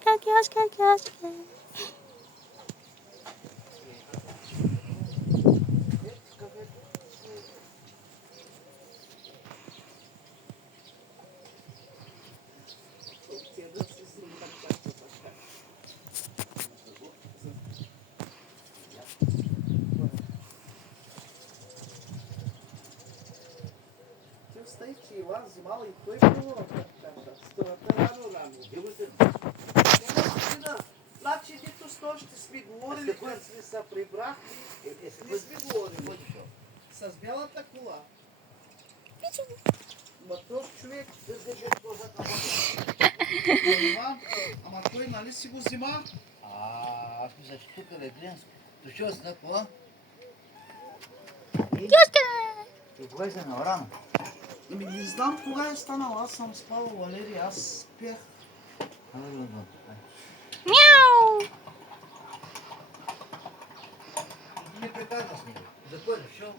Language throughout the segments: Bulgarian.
Гьошка. Стоите, Иван, взимал и той било. Столата рано. Значи, нито с нощ сме говорили, когато сме се прибрахли, не сме говорили. С бялата кола. Ма този човек, Иван, ама той нали си го взима? Аз мисля, че тук е Глинско. Дошъл си на кола? Гьошка. И кога се наврано? Ами не знам кога е станал, аз съм спал, Валерий, аз спях. Мяу. Не прекарна с него. За кой е дошъл?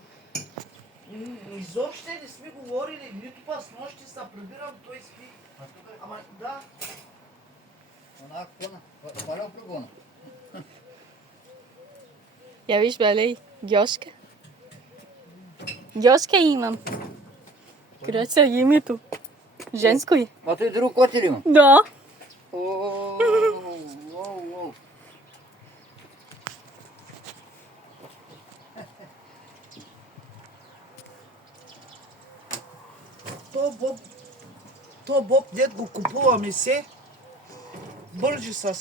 Изобщо не сме говорили, нито па с нощи се прибирам, той спи. Ама да, Она кона. Валял прогона. Я виж, Валерий, Гьошка. Гьошка имам. Красиво името. Женско е. А той друг кот ли има? Да. то Боб, дед го купуваме се, бържи с